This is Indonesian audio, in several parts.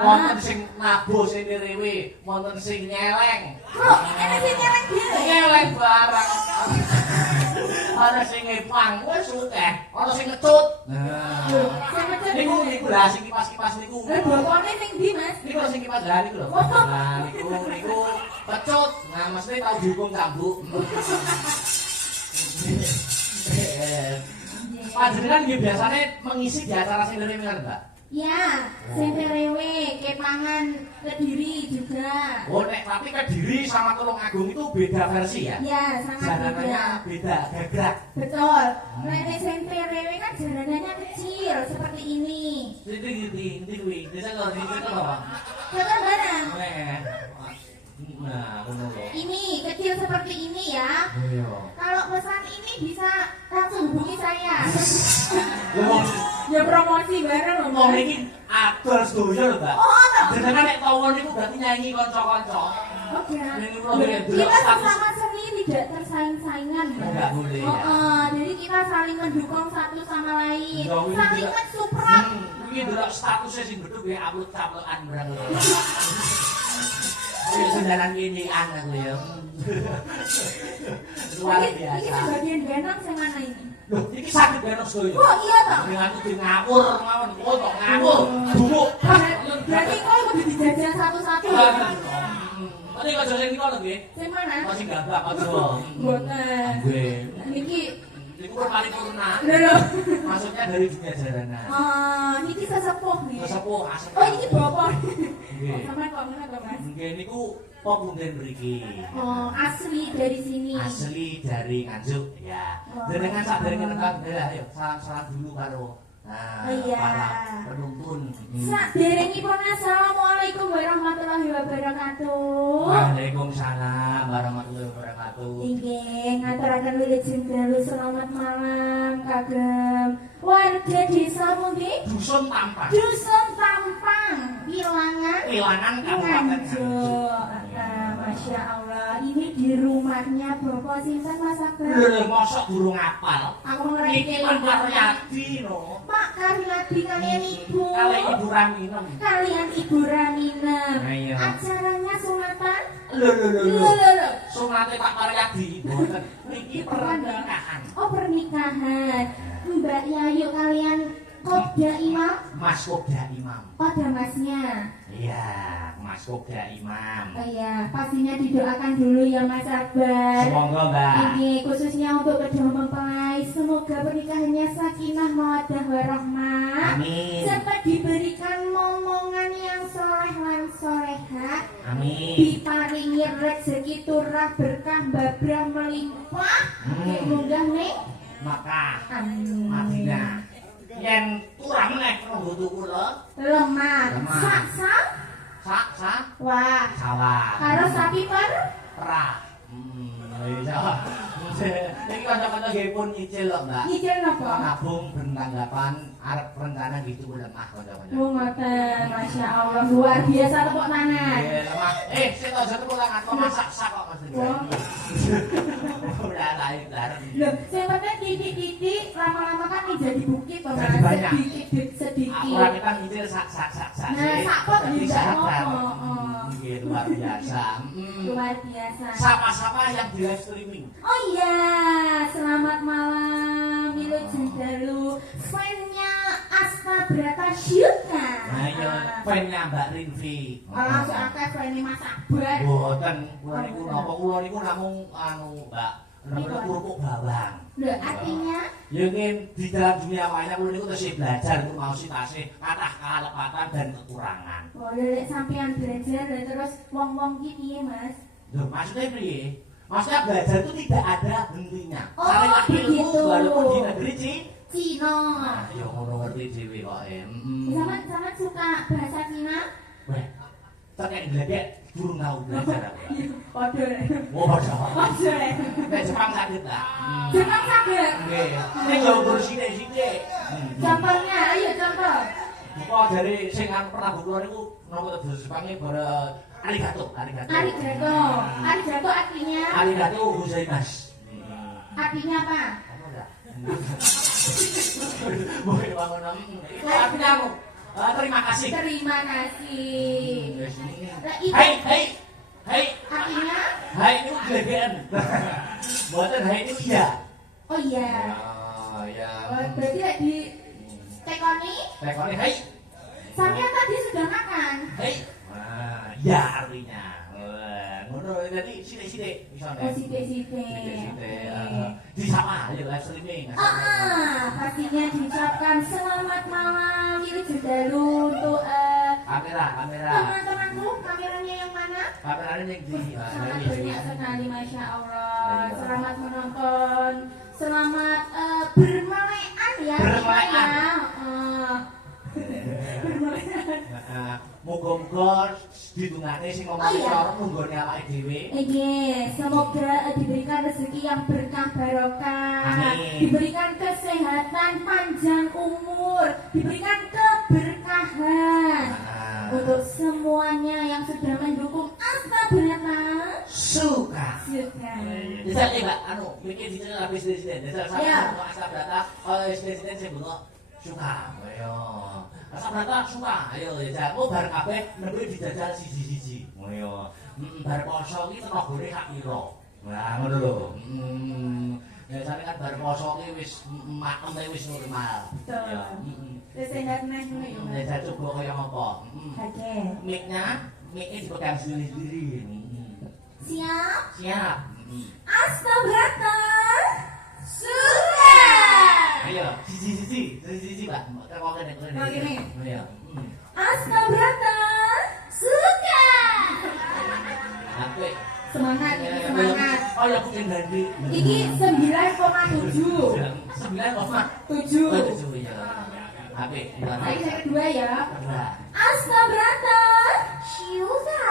Wonten sing nabuh sing rewe, wonten sing nyeleng. Kok ana sing nyeleng dhewe? Nyeleng barang. Ana sing ngepang, wis akeh. Ana sing ngecut. Niku lha sing kipas-kipas niku. Lah bokone ning ndi, Mas? Niku sing kipas lah niku lho. Nah, niku pecut. Nah, mesti tau dihukum cambuk. Panjenengan nggih biasane mengisi di acara sing rewe kan, Mbak? Ya, sempe rewe, kepangan Kediri juga. Oh, nek tapi Kediri sama Tulungagung itu beda versi ya? Ya, sangat beda. Jalanannya beda, gagrak. Betul. Nek sempe rewe kan jalanannya kecil seperti ini. Ini kuwi, desa kok apa? Betul barang. Nah, ngono lho. Ini kecil seperti ini ya. Oh iya. Kalau pesan ini bisa langsung hubungi saya. Ya promosi bareng loh. Wong iki adol sedoyo lho, Mbak. Oh, no. Jenengan nek tawon niku berarti nyanyi kanca-kanca. Oke. Kita Kita sama seni tidak tersaing-saingan. Enggak boleh ya. Jadi kita saling mendukung satu sama lain. Ya, ini Saling juga- mensupport. Iki delok statusnya sing beduk ya upload capekan barang. Ya sendalan ini aku ya. Luar Ini biasa. bagian ganang yang mana ini? Loh, iki sakit ya sedoyo. Oh iya toh. Dengan itu ngawur mawon, kok kok ngawur. Bubuk. Berarti kau kudu dijajah satu-satu. Tadi kok sing niku lho nggih. Yang mana? Masih gagak aja. Boten. Nggih. Niki Niku kan paripurna. lho. Maksudnya dari dunia jalanan. Niki sesepuh nih. Sesepuh asep. Oh, ini bapak. Nggih. Sama kok mana kok, Mas? Nggih niku pemungkin mriki. Asli dari sini. Asli dari Nganjuk ya. Jenengan sadurunge nekak ayo salam-salam dulu karo Iya. para penuntun. Saderengipun assalamualaikum warahmatullahi wabarakatuh. Waalaikumsalam warahmatullahi wabarakatuh. Inggih, ngaturaken wilujeng dalu selamat malam kagem warga desa pundi? Dusun Tampang. Dusun Tampang, Wilangan, Wilangan Kabupaten Nganjuk. Masya Allah, ini di rumahnya Bapak Sinten Mas Akbar. Lho mosok durung apal. Aku ngerti Iki Pak Karyadi no. Pak Karyadi kalian Ibu. Kalian Ibu Raminem. Kalian Ibu Raminem. Iya. Acaranya sunatan. Lho. Sunate Pak Karyadi mboten. Niki pernikahan. Oh pernikahan. Mbak Yayu kalian Kopda Imam. Mas Kopda Imam. Pada masnya. Iya, Mas Kopda Imam. Oh iya, pastinya didoakan dulu ya Mas Akbar. Semoga Mbak. Ini khususnya untuk kedua mempelai, semoga pernikahannya sakinah mawaddah warahmah. Amin. Serta diberikan momongan yang soleh lan solehat. Amin. Diparingi rezeki turah berkah babrah melimpah. Munggah nih. Maka Amin. Madinah. Yen turang meneh kanggo tuku lho. Lemah. Lemah. Saksa. Sak. Wah. Sawah. Karo sapi per. Perah. Iya. Iki kanca-kanca nggih pun nyicil lho, Mbak. Nyicil napa? Nabung ben tanggapan arep rencana gitu lemah kanca-kanca. Oh ngoten, Masya Allah luar biasa tepuk tangan. Nggih, lemah. Sik aja tepuk tangan kok masak sak kok Mas. Wah. Udah lain larang. Loh, yang penting titik-titik lama-lama kan nih jadi bukit toh, Jadi Mas. banyak. Sedikit. Aku lagi kan nyicil sak. Nah, sak pot Jadi juga sadar. ngomong. Nggih, luar biasa. Luar biasa. Sapa-sapa yang di live streaming. Oh iya, selamat malam Wilujeng dalu fan-nya Asta Brata Syuka. Nah, iya, fan-nya Mbak Rinvi. Alah, seakeh fan-nya Mas Akbar. Boten, kula niku napa kula niku namung Mbak, namung kerupuk bawang. Loh, artinya Ya ingin di dalam dunia maya kula niku tesih belajar untuk mau tasih kathah kalepatan dan kekurangan. oh lek sampean belajar dan terus wong-wong ki piye, Mas? Loh, maksudnya piye? Maksudnya belajar itu tidak ada hentinya. Oh, Cari ilmu begitu. walaupun di negeri Cina. Nah, ya ngono ngerti dhewe kok. Sama suka bahasa Cina? Weh, terkait gledek durung tahu belajar aku. Padha. Oh, padha. Padha. Nek Jepang sakit lah. Jepang saged. Nggih. Nek yo bersithik-sithik. Contohnya, ayo contoh. Kok dari sing pernah buku niku napa bahasa Jepange bare arigato. Arigato artinya? Arigato gozaimasu. Artinya apa? Apa enggak? Boleh bangun. Itu artinya Terima kasih. Terima kasih. Lah itu Hei. artinya? Hai itu gelegean. Buatan hai itu iya. Oh iya. Ya. Berarti lek di tekoni Tekoni hai. sampean tadi sudah makan. Hei. Ya artinya. Ngono jadi sithik-sithik bisa Oh sithik-sithik. Disama aja live streaming. Pastinya diucapkan selamat malam. Ini juga untuk Kamera. teman-temanku. Kameranya yang mana? Kameranya yang di Sangat banyak sekali, masya Allah. Selamat menonton, selamat bermelekan ya. Bermelekan. Bermelekan. Moga-moga ditungane sing ngomong cara munggone awake dhewe. Semoga diberikan rezeki yang berkah barokah. Amin. Diberikan kesehatan, panjang umur, diberikan keberkahan. Untuk semuanya yang sudah mendukung Astabrata Suka. Misalnya Mbak, mikir di sini habis presiden. Misal saya mau Astabrata, presiden saya bengok suka. Ayo. Astabrata suka. Ayo ya. Mau bareng kabeh nembe dijajal siji-siji. Ayo. Bar poso iki tenagane hak piro. Nah, ngono lho. Ya sampe kan bar poso iki wis makeme wis normal. Ya. Sehat neh ngono ya. Ya coba kaya apa? Oke. Mic-nya dipegang sendiri-sendiri. Siap? Siap. Astabrata suka. Ayo, siji-siji, Pak. Kok kene. Ayo. Astabrata suka. Oke. Semangat. Oh ya kucing ganti. Iki 9,7. 9,7 ya. Oke, Lagi yang kedua ya. Nah. Astabrata suka.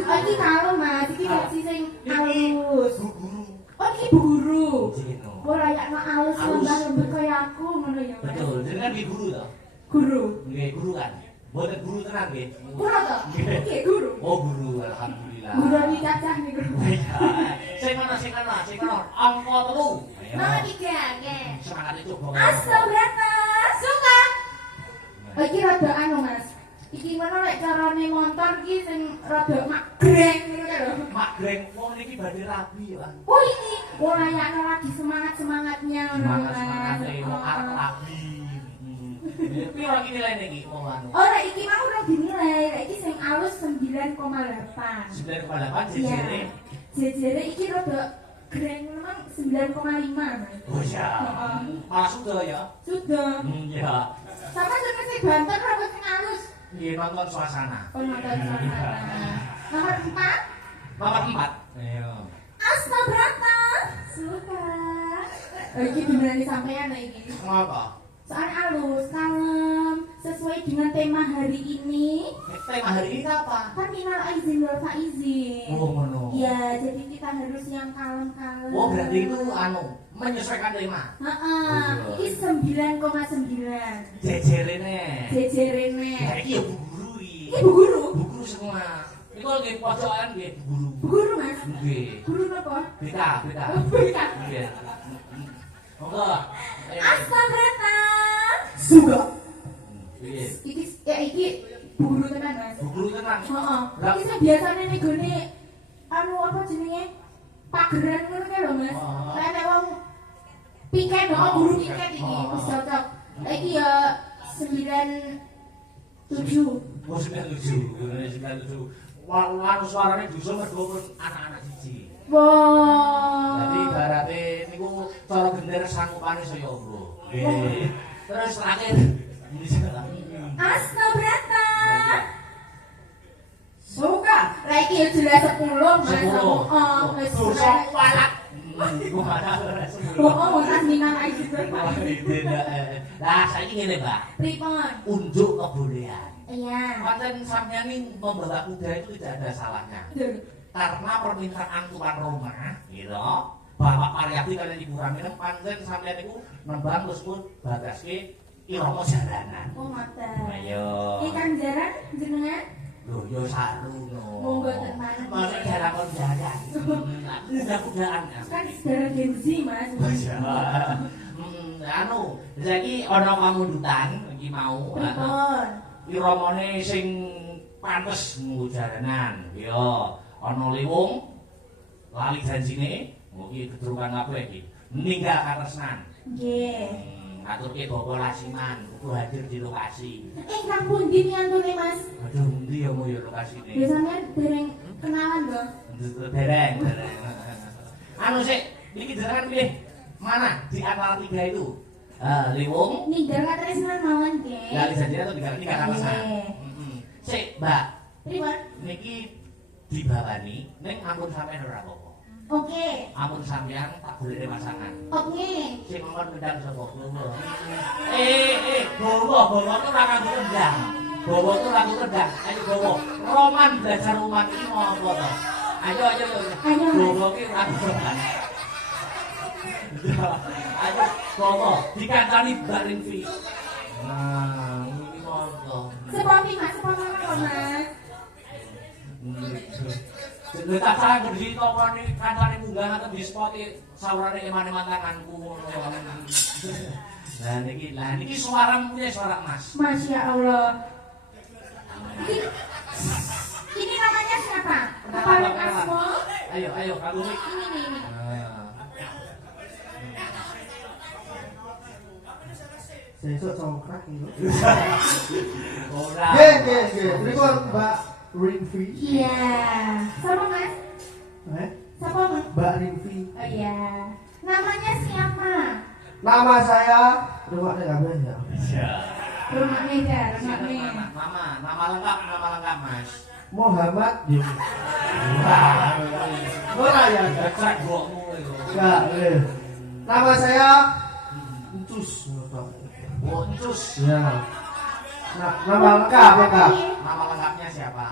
Oh iki kalau Mas, iki versi sing halus. Guru. Oh iki guru. Cino. Oh layakno halus lembah-lembut kaya aku ngono ya. Betul, jenengan nggih guru to? Guru. Nggih, guru kan. Mboten guru tenan nggih. Guru to? Iki guru. Oh, guru, alhamdulillah. Guru iki cacah niku. Sing kono. Angka 3. Nomor 3, oke. Semangat itu coba. Astabrata suka. Oh iki rada anu Mas. Iki ngono lek carane montor iki sing rada magreng ngono lho. Magreng wong niki badhe rabi ya. Oh iki layakno lagi semangat-semangatnya ngono. Semangat wong arep rabi. Piro iki nilainya iki wong anu? Oh lek iki mau ora dinilai, lek iki sing alus 9,8. 9,8 jejere. Jejere iki rada greng memang 9,5 Mas. Oh ya. Malah sudah ya. Sudah. Ya. Sama jenenge sing banter apa sing alus? Nggih nonton suasana. Oh nonton suasana. Nomor 4. Nomor 4. Ayo. Astabrata suka. Oh iki dimana sampean iki? Ngapa? Soalnya halus, kalem, sesuai dengan tema hari ini. Tema hari ini apa? Kan minal aizin wal faizin. Oh ngono. Ya, jadi kita harus yang kalem-kalem. Oh berarti itu menyesuaikan tema. Heeh. Ini 9,9. Jejerene. Jejerene. Ya iki ya bu guru iki. Ini bu guru. Bu guru semua. Iku nggih pojokan nggih bu guru. Bu guru Mas. Nggih. Guru apa? BK. Berikan. Nggih. Monggo. Astabrata Suga. Nggih. Iki bu guru tenan Mas. Bu guru tenang. Heeh. Iki sing biasane ning gone anu apa jenenge? Pageran ngono kae lho Mas. Nek wong piket guru piket iki wis cocok. Lah iki ya 97. Oh 97. Wah, suarane dusun mergo anak-anak siji. Wow. Jadi ibaratnya niku cara gender sanggupane saya Allah. Terus terakhir Astabrata suka. Lah iki ya jelas 10 Mas. Heeh, wis dosa kualat. Oh, kan minal aizin wal Wah, faizin. tidak. Lah saiki ngene, Mbak. Pripun? Unjuk kebolehan. Iya. Konten sampeyan ini membawa kuda itu tidak ada salahnya. Betul. Karena permintaan tuan rumah, gitu. Bapak Pariyati kalian Ibu Ramina pancen sampeyan niku nembang meskipun bagaske irama jalanan. Oh, ngoten. Ayo. Iki Kang Jaran jenengan? Loh, yo saruno. Monggo tenan. Masuk jalan konjaran. Kuda-kudaan. Kan saudara Gen Z Mas. anu, saiki ana pamundutan iki mau. Pripun? Iramane sing pantes nggo jaranan. Ya, ana liwung lali janjine, mugi keturunan apa iki? Ninggal katresnan. Nggih. Ngaturke Bapak Lasiman, kudu hadir di lokasi. Ingkang pundi nyantune Mas? Aduh, endi ya mau ya lokasine? Biasanya dereng kenalan lho. Dereng. Anu sik, niki jenengan pilih mana di antara tiga itu? Liwung, Ninggal katresnan mawon nggih. lali janjine atau tiga katresnan? Nggih. Sik, Mbak, Pripun? niki dibawani ning ampun sampean ora apa-apa. Oke. Ampun sampean tak golek pasangan. Oke. Sing mongkon ndang sapa gowo. Gowo ku ora kanggo ndang. Gowo ku ora kanggo ndang. Ayo gowo. Roman belajar roman iki mau apa to? Ayo. Gowo ki ora kanggo ndang. Ayo gowo dikancani Mbak Rinfi. Nah, iki mau to. Sepopi Mas, sepopi Mas. Lha tak salah ngerti to kok niki kancane munggah ngaten di spot saurane emane-eman tanganku ngono. Lah niki suaramu ya suara Mas. Masya Allah. Ini namanya siapa? Kepala Asmo. Ayo kamu mik. Ini. Sesuk congkrak iki. Ora. Nggih. Niku Mbak Rinfi. Iya. Siapa Mas? Siapa Mas? Mbak Rinfi. Oh iya. Namanya siapa? Nama saya rumah kabeh ya. Rumah Mega, rumah Mega. Nama lengkap Mas. Muhammad Ora ya, Cek gokmu itu. enggak. Nama saya Ucus. Oh, Encus. Ya. Nah, nama lengkap. Nama lengkapnya siapa?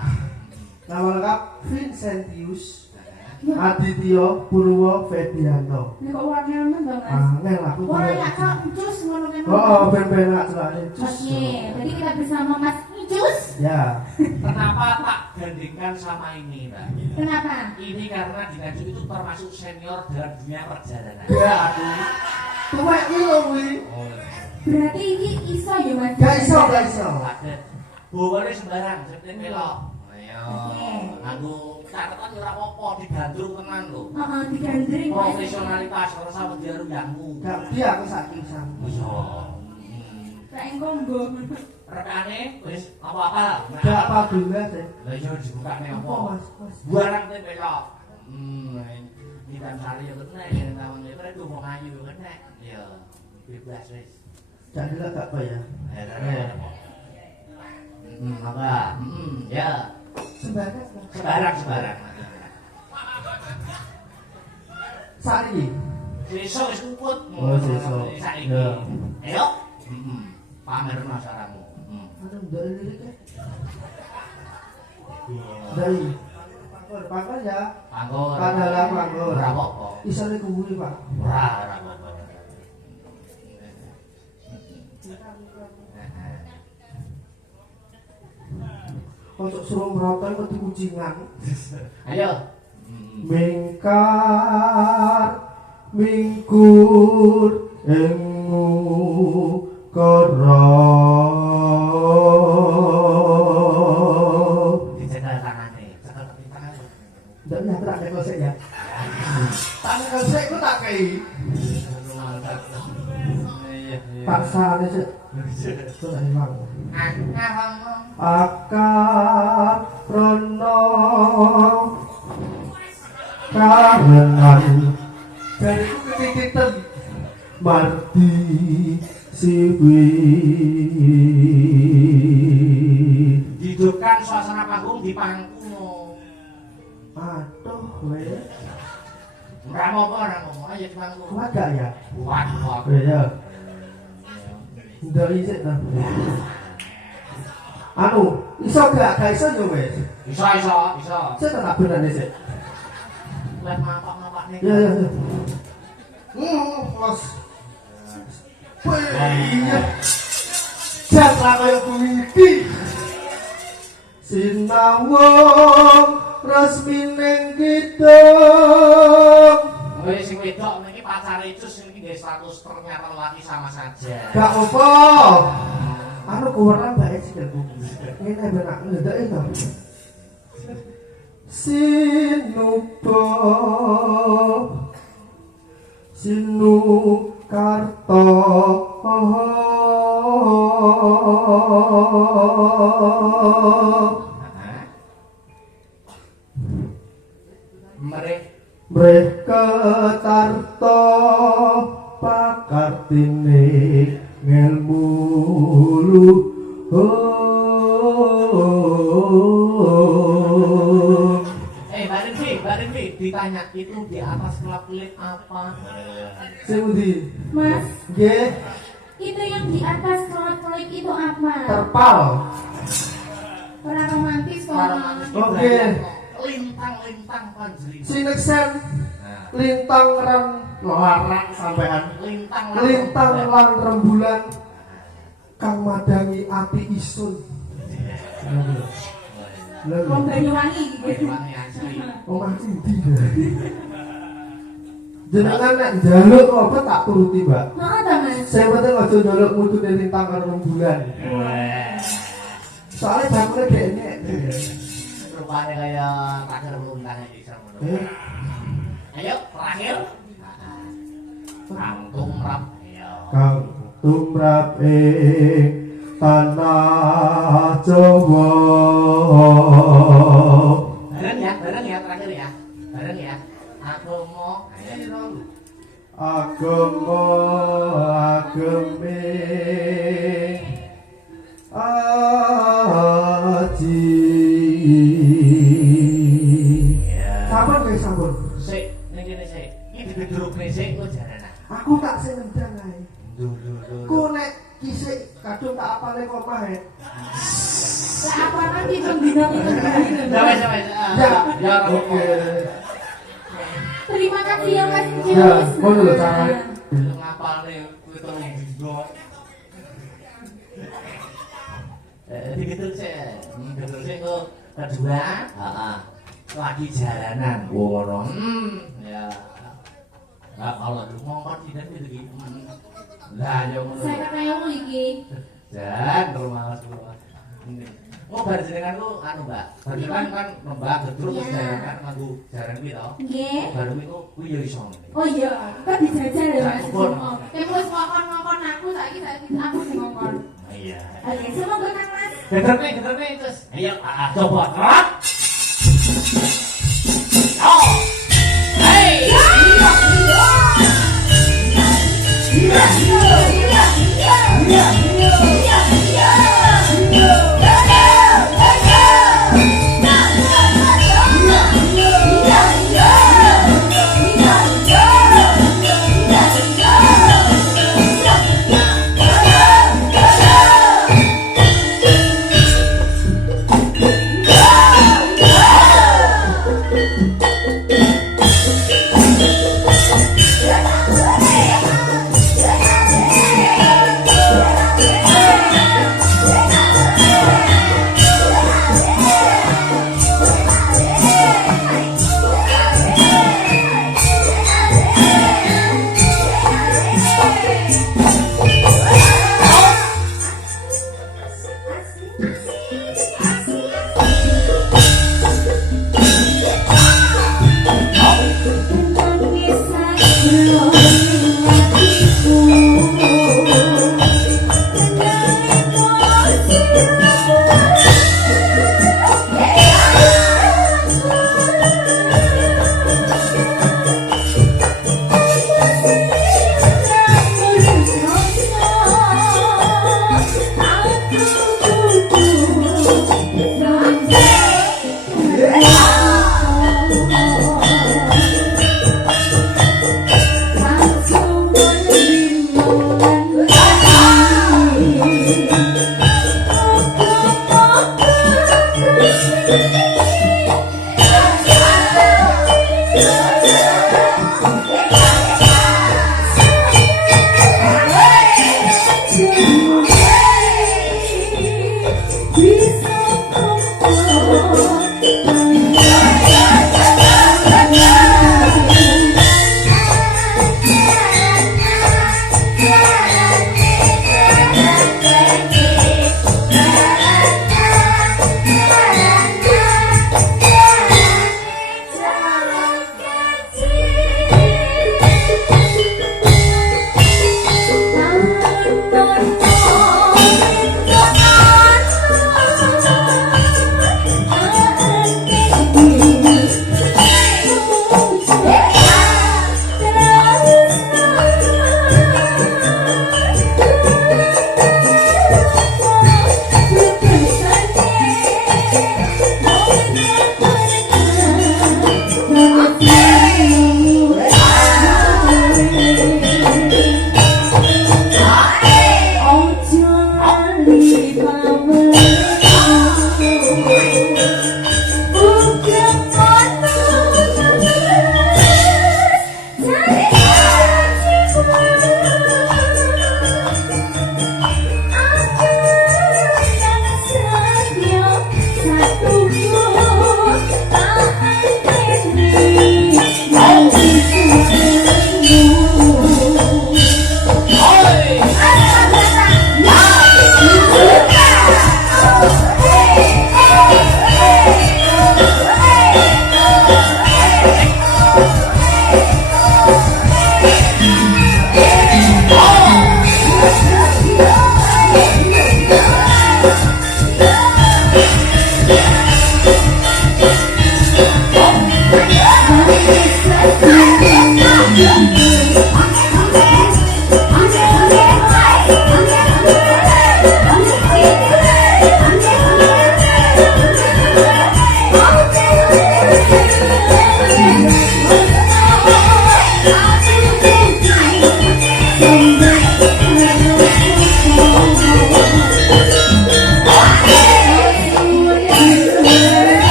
Nama lengkap Vincentius Adityo Purwo Fedianto. Ini kok warnanya to Mas? Angel aku. Ora ya kok Ucus ngono kan. Oh, ben-ben nak celane Ucus. Oke, berarti kita bersama Mas Ucus. Ya. Kenapa tak gandingkan sama ini, Mbak? Kenapa? Ini karena Dinaju itu termasuk senior dalam dunia perjalanan. Ya, aduh. Tuwek iki lho kuwi. Berarti ini iso ya Mas? Gak iso. Padet. Bawane sembarang, seperti melok. Ayo. Oke. Nganggo catatan ora apa-apa, digandrung tenan lho. Heeh, digandring. Profesionalitas ora usah jarum yangmu. Gak dia aku saking sang. Iso. Sak engko Rekane wis apa-apa. Gak padungan sih. Lah iya dibukane Apa apa? Mas? Barang te melok. Di dalam sari yo kena, tawang itu ada mau kayu yo kena. Ya, bebas wis. Jadi lah gak apa ya. Apa? Ya. Sebarang. Sari. Sesuk wis kuput. Oh, sesuk. Saiki. Ya. Ayo. Pamer masaramu. Ada ndak liriknya. Dari pangkor ya. Panggur. Kadalah pangkor. Ora apa-apa. Isane kuwi, Pak. Ora apa-apa. Kocok suruh merotan mati kucingan. Ayo. Mingkar mingkur engu koro. Dicekel tangane. Cekel tangan. Ndak ya tak nek kosek ya. Tangan kosek ku tak kei. Paksane sik. Kok nek mang. Akar rono karenan dari ketititan marti siwi Hidupkan suasana panggung di panggung. aduh weh Ora apa-apa aja di panggung. kuat gak ya? Kuat. Ya ndak isik ta anu iso gak iso yo wes Bisa. saya tak bener isik Lah mampak nih. ya bos iya jangan kaya kuwi iki sinawung resmi ning kidung Wis sing wedok niki pacar pacar itu ini guys status ternyata lelaki sama saja. Gak apa. Anu kurang bae sih kan. Ngene benak ngedake to. Sinupo Sinukarto mereka tarto pakartine ngelmu Mbak Rinfi, ditanya itu di atas kelap kelip apa? Semundi, Mas, nggih, itu yang di atas kelap-kelip itu apa? terpal. Orang romantis kok. Oke. Lintang panjri. Sineksen lintang ran larak sampean. Lintang lan rembulan kang madangi ati isun. Wong Banyuwangi gitu. Omah endi? Jenengan nek njaluk apa tak turuti, Mbak. Heeh ta, Mas. Sing penting aja njaluk mutune lintang karo rembulan. Soalnya jamune gene. Rupanya kayak terakhir belum di sana. Ayo terakhir. Kang tumrap. Kang tumrap tanah Jawa. Bareng ya terakhir ya. Bareng ya. Agama ageme aji. Sampun guys sampun. Sik, ning kene sik. Iki digedrukne sik kok jaranan. Aku tak sing ngendang ae. Ku nek kisik kadung tak apale kok mahe. Lah apa nanti dina itu. Ya, oke. Terima kasih ya Mas. Ya, ngono lho carane. Ngapalne kuwi terus dino. Digedruk sik kok kedua, lagi jalanan. Ngono. Ya. Nah, kalau lu ngomong tidak gitu. Lah, yo ngono. Saya kena yang iki. Jan rumah ini. Oh, bar jenengan ku anu, Mbak. Jenengan kan Mbak gedruk terus jalan nganggo jaran kuwi to. Nggih. Baru iku kuwi yo iso. Oh iya, kok dijajal ya Mas. Nek wis ngokon-ngokon aku saiki aku sing ngokon. Iya. Oke, semoga Kang Mas. Gedrukne terus. Ayo, coba kerak. Oh. Hey. Yeah.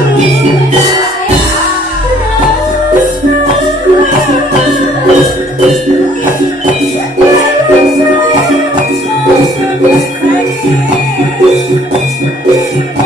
Thank you.